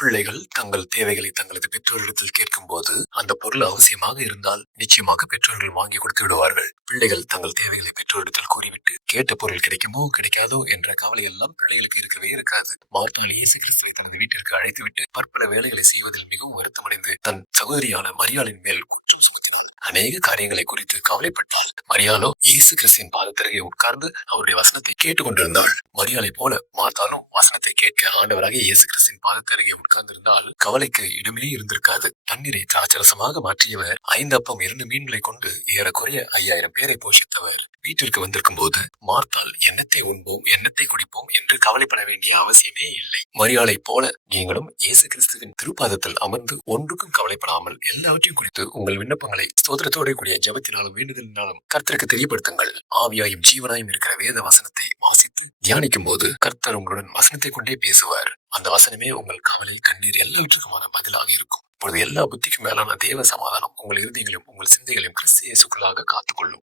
பிள்ளைகள் தங்கள் தேவைகளை தங்களது பெற்றோரிடத்தில் கேட்கும்போது அந்த பொருள் அவசியமாக இருந்தால் நிச்சயமாக பெற்றோர்கள் வாங்கி கொடுத்து விடுவார்கள். பிள்ளைகள் தங்கள் தேவைகளை பெற்றோரிடத்தில் கூறிவிட்டு கேட்ட பொருள் கிடைக்குமோ கிடைக்காதோ என்ற கவலை எல்லாம் பிள்ளைகளுக்கு இருக்கவே இருக்காது. மார்த்தாள் இயேசு கிறிஸ்துவை தனது வீட்டிற்கு அழைத்துவிட்டு பற்பல வேலைகளை செய்வதில் மிகவும் வருத்தமடைந்து தன் சகோதரியான மரியாளின் மேல் குற்றம் சுமத்தினார். அநேக காரியங்களை குறித்து கவலைப்பட்டார். மரியாளோ இயேசு கிறிஸ்துவின் பாதத்தருகே உட்கார்ந்து அவருடைய வசனத்தை கேட்டுக் கொண்டிருந்தாள். மரியாளை போல மார்த்தாளும் வசனத்தை கேட்க ஆண்டவராக இயேசு கிறிஸ்துவின் பாதத்தருகே உட்கார்ந்திருந்தால் கவலைக்கு இடமே இருந்திருக்காது. தண்ணீரை திராட்சரசமாக மாற்றியவர், 5 அப்பம் 2 மீன்களை கொண்டு ஏறக்குறைய 5000 பேரை போஷித்தவர் வீட்டிற்கு வந்திருக்கும் போது மார்த்தாள் எண்ணத்தை உண்போம் எண்ணத்தை குடிப்போம் என்று கவலைப்பட வேண்டிய அவசியமே இல்லை. மரியாளை போல நீங்களும் இயேசு கிறிஸ்துவின் திருப்பாதத்தில் அமர்ந்து ஒன்றுக்கும் கவலைப்படாமல் எல்லாவற்றையும் குறித்து உங்கள் விண்ணப்பங்களை ஸ்தோத்திரத்தோட கூடிய ஜெபத்தினாலும் வேண்டுதலினாலும் கர்த்தருக்கு தெரியப்படுத்துங்கள். ஆவியாயும் ஜீவனாயும் இருக்கிற வேத வசனத்தை வாசித்து தியானிக்கும் போது கர்த்தர் உங்களுடன் வசனத்தை கொண்டே பேசுவார். அந்த வசனமே உங்கள் கவலை கண்ணீர் எல்லாவற்றுக்குமான பதிலாக இருக்கும். இப்பொழுது எல்லா புத்திக்கும் மேலான தேவ சமாதானம் உங்கள் இருதயங்களையும் உங்கள் சிந்தைகளையும் கிறிஸ்து இயேசுக்குள்ளாக காத்துக்கொள்ளும்.